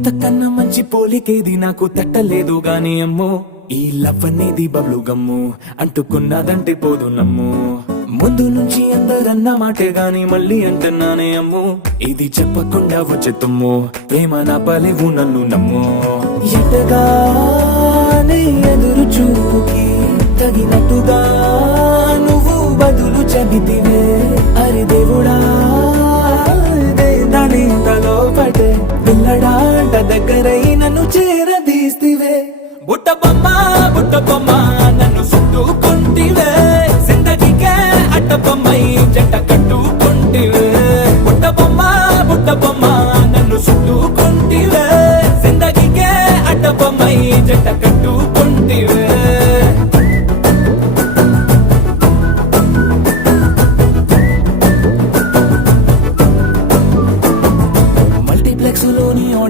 ఇంతకన్నా మంచి పోలికేది నాకు తట్టలేదు గాని అమ్మో ఈ లవ్ అనేది బబ్లు గమ్ము అంటుకున్నదంటే పోదు నమ్ము ముందు నుంచి అందరన్న మాటే గాని మళ్ళీ అంటున్నానే అమ్ము ఇది చెప్పకుండా వచ్చే తుమ్ము ప్రేమ నా పలేవు నన్ను నమ్ము ఎటగానే ఎదురు చూకి తగినట్టుగా నువ్వు బదులు చెబితివే అరి దేవుడా దాని తలో పడే పిల్లడాంట దగ్గరై నన్ను చేరదీస్తివే బుట్ట బొమ్మ